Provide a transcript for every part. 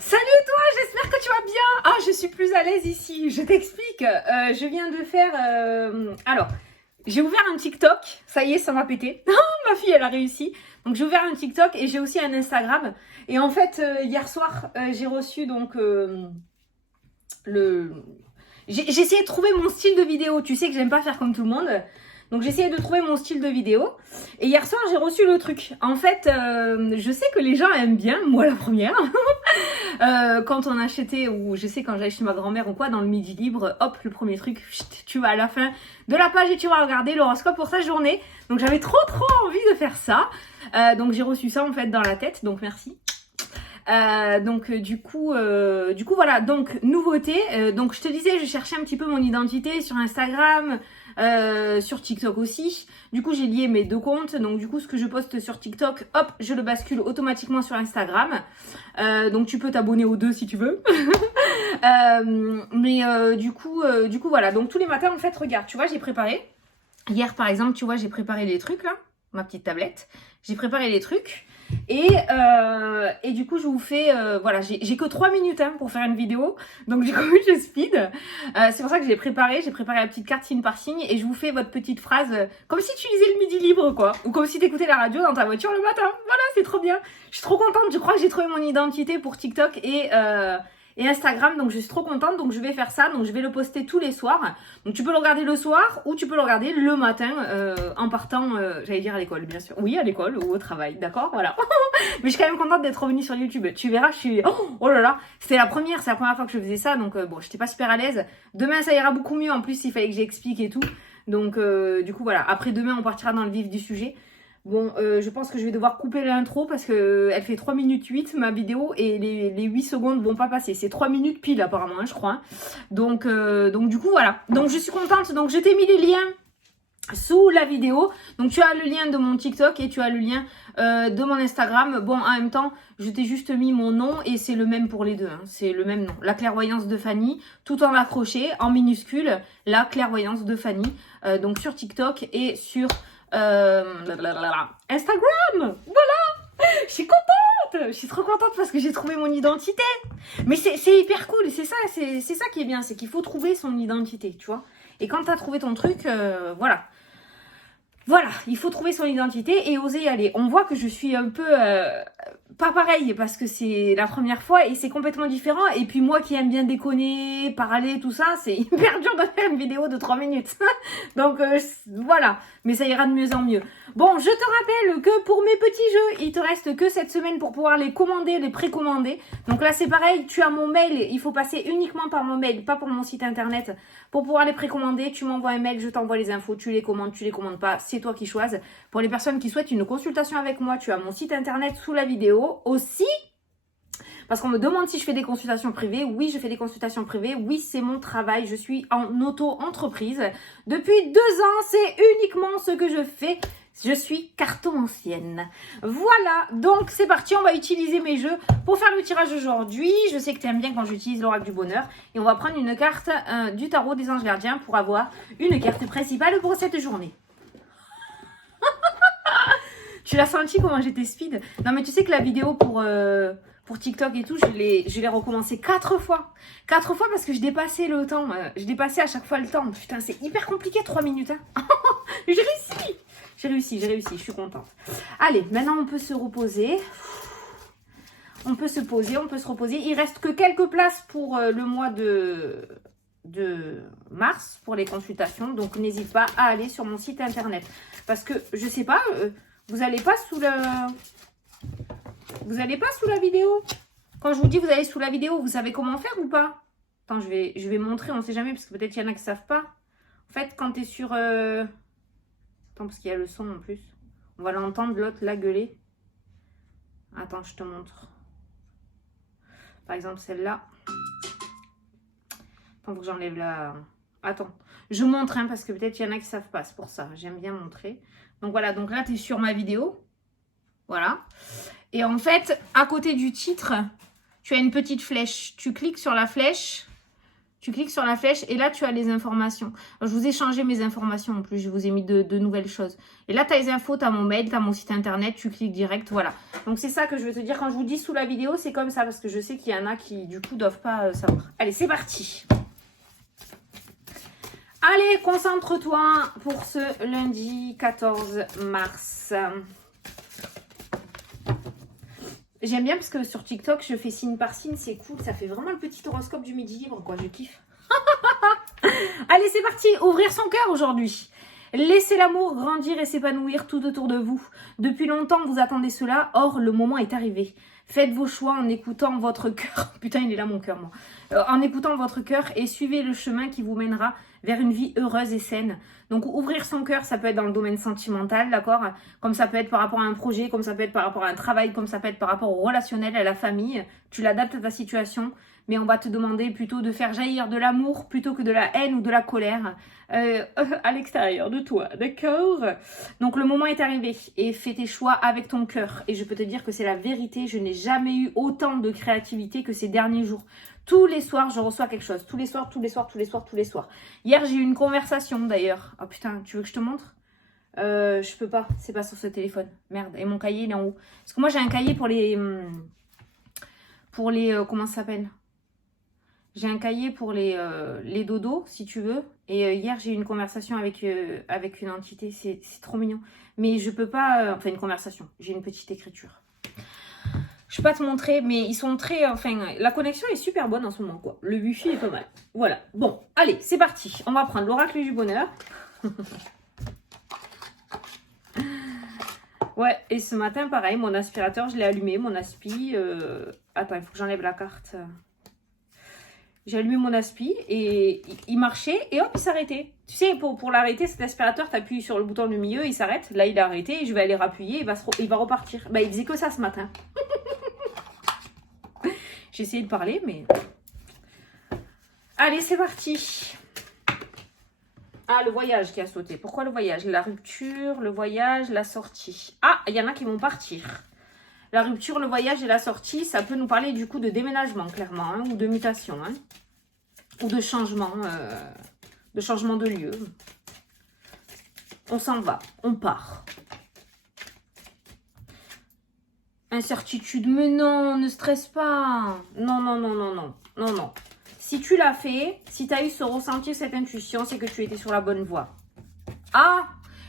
Salut toi, j'espère que tu vas bien. Ah, je suis plus à l'aise ici. Je t'explique. Je viens de faire... Alors, j'ai ouvert un TikTok. Ça y est, ça m'a pété. Ma fille, elle a réussi. Donc, j'ai ouvert un TikTok et j'ai aussi un Instagram. Et en fait, hier soir, j'ai reçu donc le... J'ai essayé de trouver mon style de vidéo. Tu sais que j'aime pas faire comme tout le monde. Donc j'ai essayé de trouver mon style de vidéo. Et hier soir, j'ai reçu le truc. En fait, je sais que les gens aiment bien, moi la première. Quand on achetait, ou je sais quand j'allais chez ma grand-mère ou quoi, dans le Midi Libre, hop, le premier truc, chut, tu vas à la fin de la page et tu vas regarder l'horoscope pour ta journée. Donc j'avais trop envie de faire ça. Donc j'ai reçu ça en fait dans la tête, donc merci. Du coup voilà, donc nouveauté. Donc je te disais, je cherchais un petit peu mon identité sur Instagram, sur TikTok aussi. Du coup j'ai lié mes deux comptes. Donc du coup ce que je poste sur TikTok, hop, je le bascule automatiquement sur Instagram. Donc tu peux t'abonner aux deux si tu veux. Du coup voilà. Donc tous les matins en fait, regarde, tu vois, j'ai préparé. Hier par exemple, tu vois, j'ai préparé les trucs là, ma petite tablette. J'ai préparé les trucs. Et du coup, je vous fais... voilà, j'ai que 3 minutes hein, pour faire une vidéo. Donc du coup, je speed. C'est pour ça que j'ai préparé la petite carte signe par signe. Et je vous fais votre petite phrase comme si tu lisais le Midi Libre, quoi. Ou comme si tu écoutais la radio dans ta voiture le matin. Voilà, c'est trop bien. Je suis trop contente. Je crois que j'ai trouvé mon identité pour TikTok et Instagram. Donc je suis trop contente. Donc je vais faire ça. Donc je vais le poster tous les soirs. Donc tu peux le regarder le soir ou tu peux le regarder le matin en partant, j'allais dire à l'école, bien sûr. Oui, à l'école ou au travail, d'accord, voilà. Mais je suis quand même contente d'être revenue sur YouTube. Tu verras, je suis... Oh là là, c'est la première fois que je faisais ça. Donc bon, j'étais pas super à l'aise. Demain, ça ira beaucoup mieux. En plus, il fallait que j'explique et tout. Donc du coup, voilà. Après, demain, on partira dans le vif du sujet. Bon, je pense que je vais devoir couper l'intro parce que elle fait 3 minutes 8 ma vidéo et les 8 secondes vont pas passer. C'est 3 minutes pile apparemment, hein, je crois. Donc du coup, voilà. Donc je suis contente. Donc je t'ai mis les liens sous la vidéo. Donc tu as le lien de mon TikTok et tu as le lien de mon Instagram. Bon, en même temps, je t'ai juste mis mon nom et c'est le même pour les deux. Hein. C'est le même nom. La clairvoyance de Fanny, tout en accroché, en minuscule. La clairvoyance de Fanny. Donc sur TikTok et sur Instagram. Voilà. Je suis contente. Je suis trop contente parce que j'ai trouvé mon identité. Mais c'est hyper cool. C'est ça qui est bien. C'est qu'il faut trouver son identité, tu vois. Et quand tu as trouvé ton truc, voilà. Voilà, il faut trouver son identité et oser y aller. On voit que je suis un peu pas pareil parce que c'est la première fois et c'est complètement différent. Et puis moi qui aime bien déconner, parler, tout ça, c'est hyper dur de faire une vidéo de 3 minutes. Donc voilà, mais ça ira de mieux en mieux. Bon, je te rappelle que pour mes petits jeux, il te reste que cette semaine pour pouvoir les commander, les précommander. Donc là c'est pareil, tu as mon mail, il faut passer uniquement par mon mail, pas pour mon site internet. Pour pouvoir les précommander, tu m'envoies un mail, je t'envoie les infos, tu les commandes pas, c'est toi qui choisis. Pour les personnes qui souhaitent une consultation avec moi, tu as mon site internet sous la vidéo aussi. Parce qu'on me demande si je fais des consultations privées. Oui, je fais des consultations privées. Oui, c'est mon travail. Je suis en auto-entreprise. Depuis 2 ans, c'est uniquement ce que je fais. Je suis cartomancienne. Voilà, donc c'est parti, on va utiliser mes jeux pour faire le tirage aujourd'hui. Je sais que tu aimes bien quand j'utilise l'oracle du bonheur. Et on va prendre une carte du tarot des anges gardiens pour avoir une carte principale pour cette journée. Tu l'as senti comment j'étais speed? Non mais tu sais que la vidéo pour TikTok et tout, je l'ai recommencé 4 fois. 4 fois parce que je dépassais le temps. Je dépassais à chaque fois le temps. Putain, c'est hyper compliqué 3 minutes. Hein. J'ai réussi. J'ai réussi, je suis contente. Allez, maintenant on peut se reposer. On peut se poser, on peut se reposer. Il reste que quelques places pour le mois de mars pour les consultations. Donc n'hésite pas à aller sur mon site internet. Parce que, je sais pas, vous n'allez pas sous la vidéo. Quand je vous dis vous allez sous la vidéo, vous savez comment faire ou pas? Attends, je vais montrer, on sait jamais, parce que peut-être il y en a qui ne savent pas. En fait, quand tu es sur... Attends, parce qu'il y a le son en plus. On va l'entendre, l'autre, la gueuler. Attends, je te montre. Par exemple, celle-là. Attends, faut que j'enlève la... Attends, je montre, hein, parce que peut-être il y en a qui ne savent pas. C'est pour ça, j'aime bien montrer. Donc voilà, donc là, tu es sur ma vidéo. Voilà. Et en fait, à côté du titre, tu as une petite flèche. Tu cliques sur la flèche. Tu cliques sur la flèche et là, tu as les informations. Alors, je vous ai changé mes informations en plus. Je vous ai mis de nouvelles choses. Et là, tu as les infos, tu as mon mail, tu as mon site internet. Tu cliques direct, voilà. Donc, c'est ça que je veux te dire. Quand je vous dis sous la vidéo, c'est comme ça. Parce que je sais qu'il y en a qui, du coup, ne doivent pas savoir. Allez, c'est parti. Allez, concentre-toi pour ce lundi 14 mars. J'aime bien parce que sur TikTok, je fais signe par signe, c'est cool. Ça fait vraiment le petit horoscope du midi libre, quoi. Je kiffe. Allez, c'est parti. Ouvrir son cœur aujourd'hui. Laissez l'amour grandir et s'épanouir tout autour de vous. Depuis longtemps, vous attendez cela. Or, le moment est arrivé. Faites vos choix en écoutant votre cœur. Putain, il est là mon cœur, moi. En écoutant votre cœur et suivez le chemin qui vous mènera vers une vie heureuse et saine. Donc, ouvrir son cœur, ça peut être dans le domaine sentimental, d'accord? Comme ça peut être par rapport à un projet, comme ça peut être par rapport à un travail, comme ça peut être par rapport au relationnel, à la famille. Tu l'adaptes à ta situation, mais on va te demander plutôt de faire jaillir de l'amour plutôt que de la haine ou de la colère à l'extérieur de toi, d'accord? Donc, le moment est arrivé et fais tes choix avec ton cœur. Et je peux te dire que c'est la vérité, je n'ai jamais eu autant de créativité que ces derniers jours. Tous les soirs, je reçois quelque chose. Tous les soirs, tous les soirs, tous les soirs, tous les soirs. Hier, j'ai eu une conversation d'ailleurs. Oh putain, tu veux que je te montre? Je peux pas, c'est pas sur ce téléphone. Merde, et mon cahier, il est en haut. Parce que moi, j'ai un cahier pour les... comment ça s'appelle? J'ai un cahier pour les dodos, si tu veux. Et hier, j'ai eu une conversation avec une entité. C'est trop mignon. Mais je peux pas... enfin, une conversation. J'ai une petite écriture. Je peux pas te montrer, mais ils sont très... Enfin, la connexion est super bonne en ce moment, quoi. Le wifi est pas mal. Voilà. Bon, allez, c'est parti. On va prendre l'oracle du bonheur. Ouais, et ce matin, pareil, mon aspirateur, je l'ai allumé, mon aspi. Attends, il faut que j'enlève la carte. J'ai allumé mon aspi et il marchait et hop, il s'arrêtait. Tu sais, pour l'arrêter, cet aspirateur, tu appuies sur le bouton du milieu, il s'arrête. Là, il a arrêté et je vais aller rappuyer, il va repartir. Bah, il faisait que ça ce matin. J'ai essayé de parler, mais... Allez, c'est parti. Ah, le voyage qui a sauté. Pourquoi le voyage? La rupture, le voyage, la sortie. Ah, il y en a qui vont partir. La rupture, le voyage et la sortie, ça peut nous parler du coup de déménagement, clairement, hein, ou de mutation, hein, ou de changement de lieu. On s'en va, on part. Incertitude, mais non, ne stresse pas. Non, non, non, non, non, non, non. Si tu l'as fait, si tu as eu ce ressenti, cette intuition, c'est que tu étais sur la bonne voie. Ah,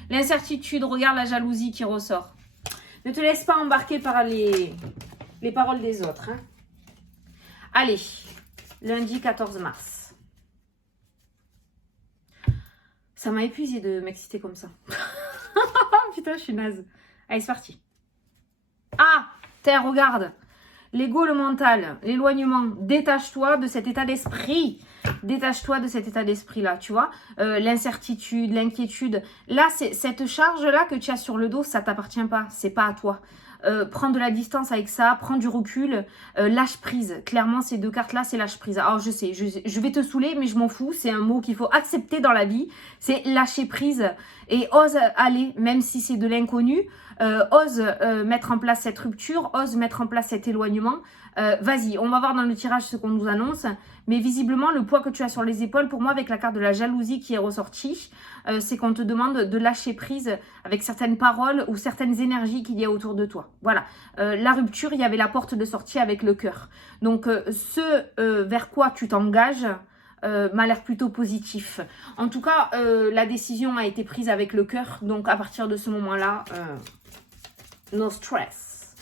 l'incertitude, regarde la jalousie qui ressort. Ne te laisse pas embarquer par les paroles des autres. Hein. Allez, lundi 14 mars. Ça m'a épuisé de m'exciter comme ça. Putain, je suis naze. Allez, c'est parti. Ah, tiens, regarde. L'ego, le mental, l'éloignement. Détache-toi de cet état d'esprit. Détache-toi de cet état d'esprit-là, tu vois. L'incertitude, l'inquiétude. Là, c'est cette charge-là que tu as sur le dos, ça t'appartient pas. C'est pas à toi. Prends de la distance avec ça, prends du recul, lâche prise. Clairement, ces deux cartes-là, c'est lâche prise. Alors, je sais, je vais te saouler, mais je m'en fous. C'est un mot qu'il faut accepter dans la vie. C'est lâcher prise et ose aller, même si c'est de l'inconnu. Ose mettre en place cette rupture, ose mettre en place cet éloignement. Vas-y, on va voir dans le tirage ce qu'on nous annonce. Mais visiblement, le poids que tu as sur les épaules, pour moi, avec la carte de la jalousie qui est ressortie, c'est qu'on te demande de lâcher prise avec certaines paroles ou certaines énergies qu'il y a autour de toi. Voilà. La rupture, il y avait la porte de sortie avec le cœur. Donc, ce vers quoi tu t'engages m'a l'air plutôt positif. En tout cas, la décision a été prise avec le cœur. Donc, à partir de ce moment-là, no stress.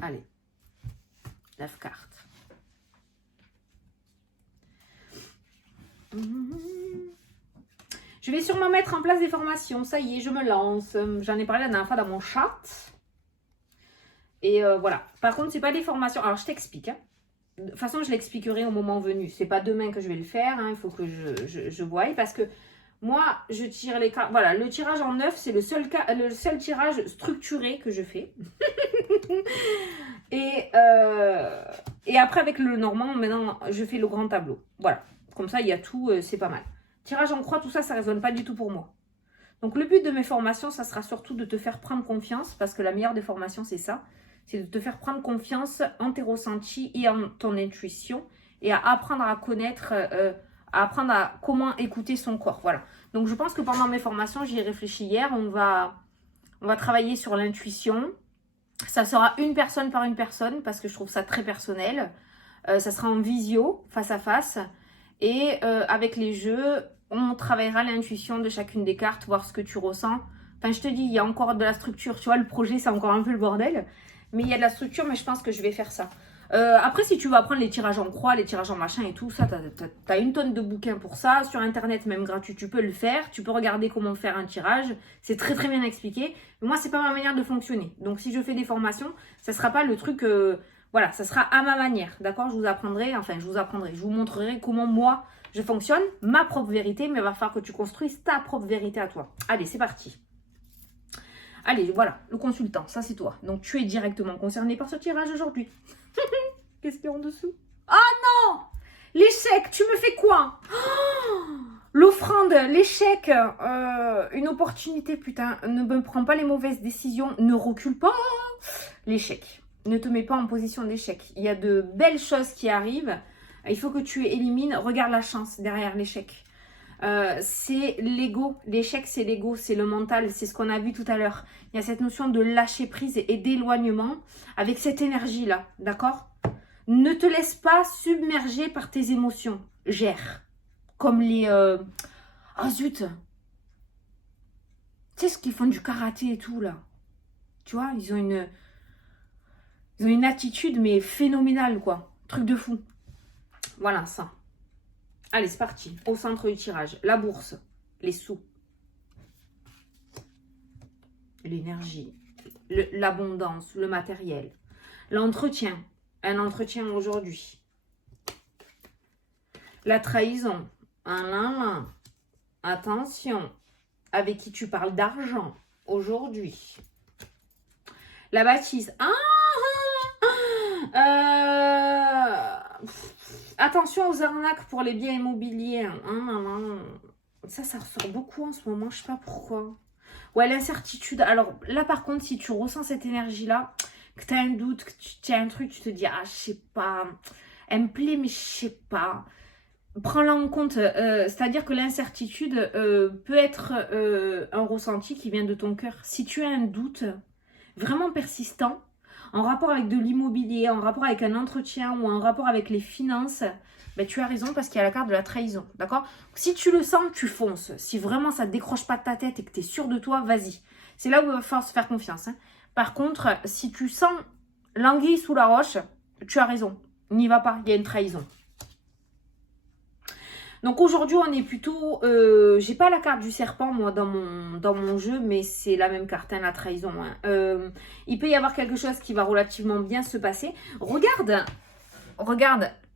Allez. 9 cartes. Je vais sûrement mettre en place des formations. Ça y est, je me lance. J'en ai parlé la dernière fois dans mon chat. Et voilà. Par contre, c'est pas des formations. Alors, je t'explique. Hein. De toute façon, je l'expliquerai au moment venu. C'est pas demain que je vais le faire. Hein. Il faut que je voie. Parce que moi, je tire les cartes. Voilà, le tirage en 9, c'est le seul tirage structuré que je fais. Et après, avec le normand, maintenant, je fais le grand tableau. Voilà. Comme ça, il y a tout, c'est pas mal. Tirage en croix, tout ça, ça ne résonne pas du tout pour moi. Donc, le but de mes formations, ça sera surtout de te faire prendre confiance, parce que la meilleure des formations, c'est ça. C'est de te faire prendre confiance en tes ressentis et en ton intuition. et à apprendre à connaître, à apprendre à comment écouter son corps. Voilà. Donc, je pense que pendant mes formations, j'y ai réfléchi hier, on va travailler sur l'intuition. Ça sera une personne par une personne parce que je trouve ça très personnel. Ça sera en visio, face à face. Et avec les jeux, on travaillera l'intuition de chacune des cartes, voir ce que tu ressens. Enfin, je te dis, il y a encore de la structure. Tu vois, le projet, c'est encore un peu le bordel. Mais il y a de la structure, mais je pense que je vais faire ça. Après, si tu veux apprendre les tirages en croix, les tirages en machin et tout, ça, t'as une tonne de bouquins pour ça. Sur Internet, même gratuit, tu peux le faire. Tu peux regarder comment faire un tirage. C'est très, très bien expliqué. Mais moi, c'est pas ma manière de fonctionner. Donc, si je fais des formations, ça sera pas le truc... voilà, ça sera à ma manière. D'accord? Je vous montrerai comment moi, je fonctionne. Ma propre vérité, mais il va falloir que tu construises ta propre vérité à toi. Allez, c'est parti. Allez, voilà, le consultant, ça c'est toi. Donc, tu es directement concerné par ce tirage aujourd'hui. Qu'est-ce qu'il y a en dessous? Ah non! L'échec, tu me fais quoi? Oh, l'offrande, l'échec, une opportunité, putain. Ne me prends pas les mauvaises décisions, ne recule pas. L'échec, ne te mets pas en position d'échec. Il y a de belles choses qui arrivent. Il faut que tu élimines. Regarde la chance derrière l'échec. C'est l'ego. L'échec, c'est l'ego, c'est le mental, c'est ce qu'on a vu tout à l'heure. Il y a cette notion de lâcher prise et d'éloignement avec cette énergie-là, d'accord? Ne te laisse pas submerger par tes émotions. Gère. Comme les... Ah zut! Tu sais ce qu'ils font du karaté et tout, là? Tu vois, ils ont une attitude, mais phénoménale, quoi. Truc de fou. Voilà, ça. Allez, c'est parti. Au centre du tirage. La bourse. Les sous. L'énergie. L'abondance. Le matériel. L'entretien. Un entretien aujourd'hui. La trahison. Attention. Avec qui tu parles d'argent aujourd'hui. La bâtisse. Attention aux arnaques pour les biens immobiliers. Ça ressort beaucoup en ce moment. Je sais pas pourquoi. Ouais, l'incertitude. Alors là, par contre, si tu ressens cette énergie-là, que tu as un doute, que tu as un truc, tu te dis, ah, je sais pas. Elle me plaît, mais je sais pas. Prends-la en compte. C'est-à-dire que l'incertitude peut être un ressenti qui vient de ton cœur. Si tu as un doute vraiment persistant, en rapport avec de l'immobilier, en rapport avec un entretien ou en rapport avec les finances, ben, tu as raison parce qu'il y a la carte de la trahison, d'accord? Si tu le sens, tu fonces. Si vraiment ça ne décroche pas de ta tête et que tu es sûr de toi, vas-y. C'est là où il va falloir se faire confiance. Hein. Par contre, si tu sens l'anguille sous la roche, tu as raison. N'y va pas, il y a une trahison. Donc aujourd'hui, on est plutôt... j'ai pas la carte du serpent, moi, dans mon jeu, mais c'est la même carte, hein, la trahison. Hein. Il peut y avoir quelque chose qui va relativement bien se passer. Regarde,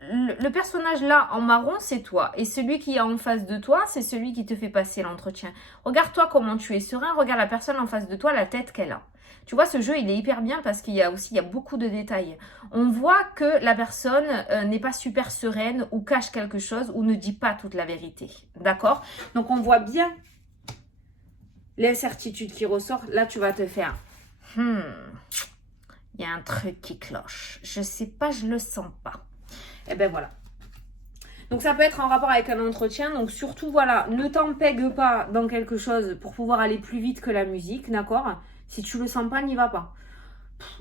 le personnage là en marron, c'est toi. Et celui qui est en face de toi, c'est celui qui te fait passer l'entretien. Regarde-toi comment tu es serein. Regarde la personne en face de toi, la tête qu'elle a. Tu vois, ce jeu, il est hyper bien parce qu'il y a beaucoup de détails. On voit que la personne n'est pas super sereine ou cache quelque chose ou ne dit pas toute la vérité. D'accord? Donc, on voit bien l'incertitude qui ressort. Là, tu vas te faire... il y a un truc qui cloche. Je sais pas, je le sens pas. Et ben voilà. Donc, ça peut être en rapport avec un entretien. Donc, surtout, voilà, ne t'empègue pas dans quelque chose pour pouvoir aller plus vite que la musique. D'accord? Si tu le sens pas, n'y va pas.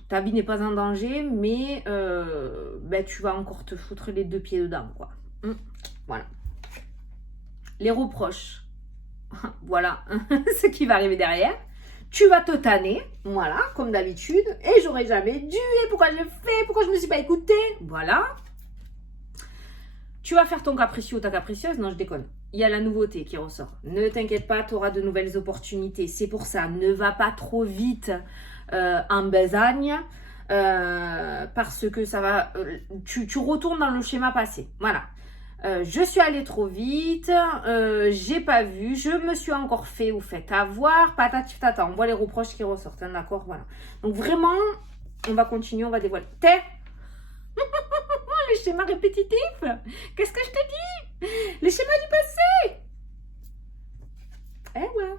Ta vie n'est pas en danger, mais ben, tu vas encore te foutre les deux pieds dedans, quoi. Voilà. Les reproches. Voilà ce qui va arriver derrière. Tu vas te tanner, voilà, comme d'habitude. Et j'aurais jamais dû. Et pourquoi j'ai fait? Pourquoi je me suis pas écoutée? Voilà. Tu vas faire ton capricieux ou ta capricieuse? Non, je déconne. Il y a la nouveauté qui ressort. Ne t'inquiète pas, tu auras de nouvelles opportunités. C'est pour ça, ne va pas trop vite en besagne. Parce que ça va... tu retournes dans le schéma passé. Voilà. Je suis allée trop vite. J'ai pas vu. Je me suis encore fait ou fait avoir. Patati tata. On voit les reproches qui ressortent. Hein, d'accord? Voilà. Donc vraiment, on va continuer. On va dévoiler. T'es le schéma répétitif. Qu'est-ce que je te dis? Les schémas du passé. Eh ouais.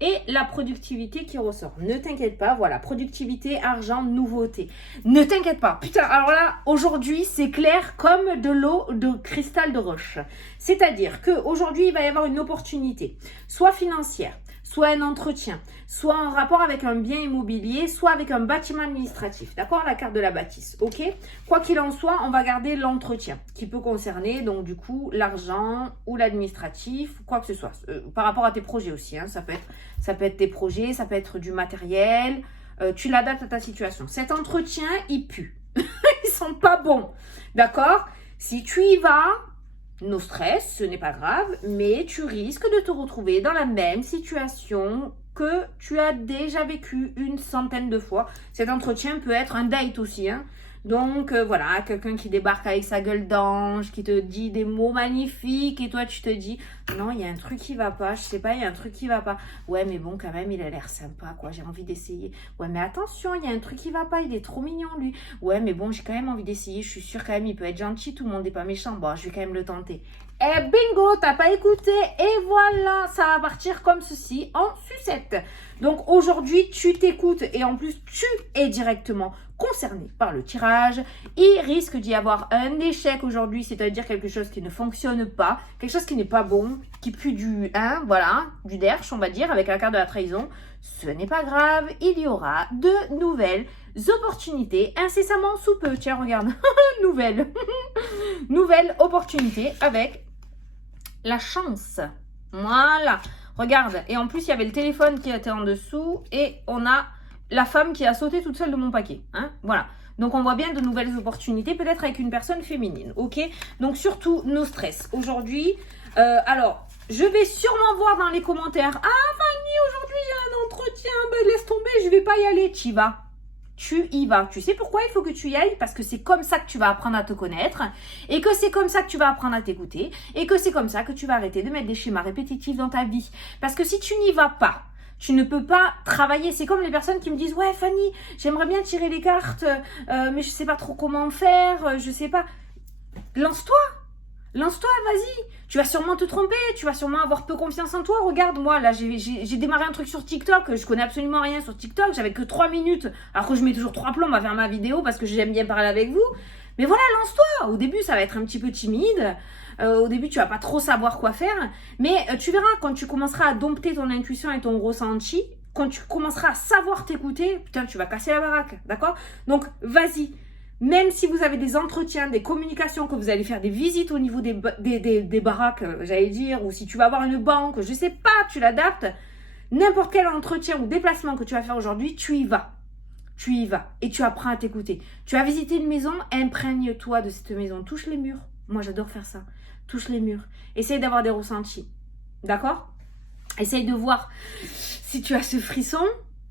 et la productivité qui ressort. Ne t'inquiète pas, voilà, productivité, argent, nouveauté. Ne t'inquiète pas. Putain, alors là, aujourd'hui, c'est clair comme de l'eau de cristal de roche. C'est-à-dire qu'aujourd'hui, il va y avoir une opportunité, soit financière, soit un entretien, soit en rapport avec un bien immobilier, soit avec un bâtiment administratif. D'accord? La carte de la bâtisse. Ok? Quoi qu'il en soit, on va garder l'entretien qui peut concerner donc du coup l'argent ou l'administratif, quoi que ce soit. Par rapport à tes projets aussi. Hein, ça peut être tes projets, ça peut être du matériel. Tu l'adaptes à ta situation. Cet entretien, il pue. Ils sont pas bons. D'accord? Si tu y vas, no stress, ce n'est pas grave, mais tu risques de te retrouver dans la même situation que tu as déjà vécu une centaine de fois. Cet entretien peut être un date aussi, hein. Donc voilà, quelqu'un qui débarque avec sa gueule d'ange, qui te dit des mots magnifiques et toi tu te dis non, il y a un truc qui va pas, je sais pas, il y a un truc qui va pas. Ouais, mais bon, quand même, il a l'air sympa, quoi, j'ai envie d'essayer. Ouais, mais attention, il y a un truc qui va pas, il est trop mignon, lui. Ouais, mais bon, j'ai quand même envie d'essayer, je suis sûre quand même, il peut être gentil, tout le monde n'est pas méchant. Bon, je vais quand même le tenter. Et bingo, t'as pas écouté, et voilà, ça va partir comme ceci, en sucette. Donc aujourd'hui, tu t'écoutes et en plus, tu es directement concerné par le tirage. Il risque d'y avoir un échec aujourd'hui, c'est-à-dire quelque chose qui ne fonctionne pas, quelque chose qui n'est pas bon, qui pue du voilà, du derche, on va dire, avec la carte de la trahison. Ce n'est pas grave, il y aura de nouvelles opportunités incessamment sous peu. Tiens, regarde, nouvelle opportunité avec la chance. Voilà, regarde. Et en plus, il y avait le téléphone qui était en dessous et on a la femme qui a sauté toute seule de mon paquet. Hein, voilà. Donc, on voit bien de nouvelles opportunités, peut-être avec une personne féminine. Ok? Donc, surtout, no stress. Aujourd'hui, alors, je vais sûrement voir dans les commentaires. Ah, Fanny, aujourd'hui, j'ai un entretien. Ben, laisse tomber, je vais pas y aller. Tu y vas. Tu y vas. Tu sais pourquoi il faut que tu y ailles? Parce que c'est comme ça que tu vas apprendre à te connaître et que c'est comme ça que tu vas apprendre à t'écouter et que c'est comme ça que tu vas arrêter de mettre des schémas répétitifs dans ta vie. Parce que si tu n'y vas pas, tu ne peux pas travailler. C'est comme les personnes qui me disent « Ouais, Fanny, j'aimerais bien tirer les cartes, mais je sais pas trop comment faire, je sais pas. » Lance-toi. Lance-toi, vas-y. Tu vas sûrement te tromper, tu vas sûrement avoir peu confiance en toi. Regarde, moi, là, j'ai démarré un truc sur TikTok. Je connais absolument rien sur TikTok. J'avais que 3 minutes. Alors que je mets toujours 3 plombs à faire ma vidéo parce que j'aime bien parler avec vous. Mais voilà, lance-toi. Au début, ça va être un petit peu timide. Au début, tu vas pas trop savoir quoi faire. Mais tu verras, quand tu commenceras à dompter ton intuition et ton ressenti, quand tu commenceras à savoir t'écouter, putain, tu vas casser la baraque. D'accord? Donc, vas-y. Même si vous avez des entretiens, des communications, que vous allez faire des visites au niveau des baraques, j'allais dire, ou si tu vas avoir une banque, je sais pas, tu l'adaptes. N'importe quel entretien ou déplacement que tu vas faire aujourd'hui, tu y vas. Tu y vas et tu apprends à t'écouter. Tu as visité une maison, imprègne-toi de cette maison. Touche les murs. Moi, j'adore faire ça. Touche les murs. Essaye d'avoir des ressentis. D'accord? Essaye de voir si tu as ce frisson.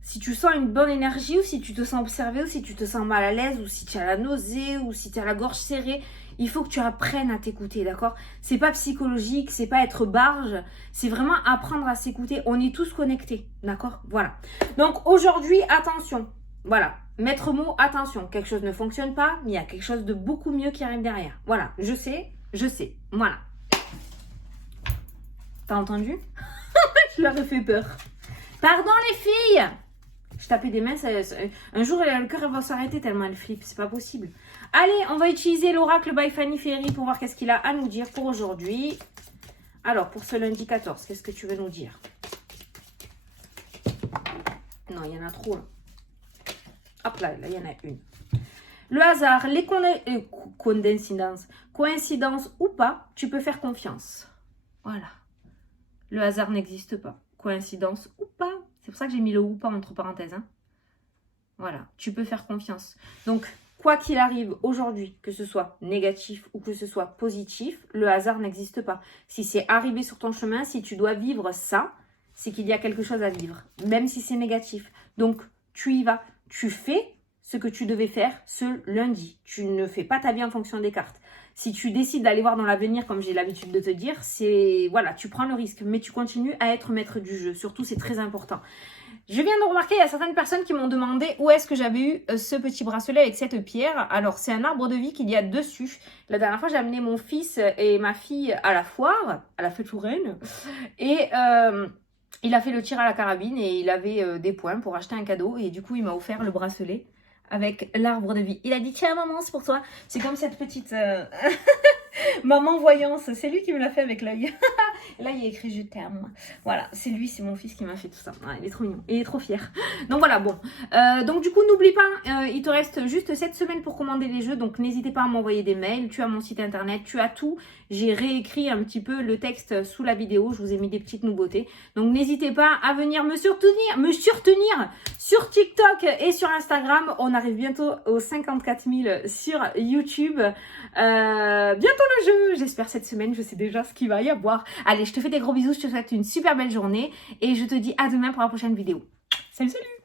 Si tu sens une bonne énergie ou si tu te sens observé ou si tu te sens mal à l'aise ou si tu as la nausée ou si tu as la gorge serrée, il faut que tu apprennes à t'écouter, d'accord? C'est pas psychologique, c'est pas être barge, c'est vraiment apprendre à s'écouter. On est tous connectés, d'accord? Voilà. Donc aujourd'hui, attention, voilà. Maître mot, attention, quelque chose ne fonctionne pas, mais il y a quelque chose de beaucoup mieux qui arrive derrière. Voilà, je sais, voilà. T'as entendu? Je leur ai fait peur. Pardon les filles! Je tapais des mains, un jour le cœur va s'arrêter tellement elle flippe, c'est pas possible. Allez, on va utiliser l'oracle by Fanny Ferry pour voir qu'est-ce qu'il a à nous dire pour aujourd'hui. Alors, pour ce lundi 14, qu'est-ce que tu veux nous dire? Non, il y en a trop là. Hop là, il y en a une. Le hasard, les coïncidences ou pas, tu peux faire confiance. Voilà. Le hasard n'existe pas. Coïncidence ou pas. C'est pour ça que j'ai mis le ou pas entre parenthèses. Hein. Voilà, tu peux faire confiance. Donc, quoi qu'il arrive aujourd'hui, que ce soit négatif ou que ce soit positif, le hasard n'existe pas. Si c'est arrivé sur ton chemin, si tu dois vivre ça, c'est qu'il y a quelque chose à vivre, même si c'est négatif. Donc, tu y vas. Tu fais ce que tu devais faire ce lundi. Tu ne fais pas ta vie en fonction des cartes. Si tu décides d'aller voir dans l'avenir, comme j'ai l'habitude de te dire, c'est voilà, tu prends le risque, mais tu continues à être maître du jeu. Surtout, c'est très important. Je viens de remarquer, il y a certaines personnes qui m'ont demandé où est-ce que j'avais eu ce petit bracelet avec cette pierre. Alors, c'est un arbre de vie qu'il y a dessus. La dernière fois, j'ai amené mon fils et ma fille à la foire, à la fête foraine. Et Il a fait le tir à la carabine et il avait des points pour acheter un cadeau. Et du coup, il m'a offert le bracelet avec l'arbre de vie. Il a dit, tiens maman, c'est pour toi. C'est comme cette petite maman voyance. C'est lui qui me l'a fait avec l'œil. Là, il y a écrit je t'aime. Voilà, c'est lui, c'est mon fils qui m'a fait tout ça. Ouais, il est trop mignon. Il est trop fier. Donc voilà, bon. Donc du coup, n'oublie pas, il te reste juste cette semaine pour commander les jeux. Donc n'hésitez pas à m'envoyer des mails. Tu as mon site internet, tu as tout. J'ai réécrit un petit peu le texte sous la vidéo. Je vous ai mis des petites nouveautés. Donc n'hésitez pas à venir me surtenir sur TikTok et sur Instagram. On arrive bientôt aux 54 000 sur YouTube. Bientôt le jeu. J'espère cette semaine. Je sais déjà ce qu'il va y avoir. Allez, je te fais des gros bisous. Je te souhaite une super belle journée. Et je te dis à demain pour la prochaine vidéo. Salut, salut!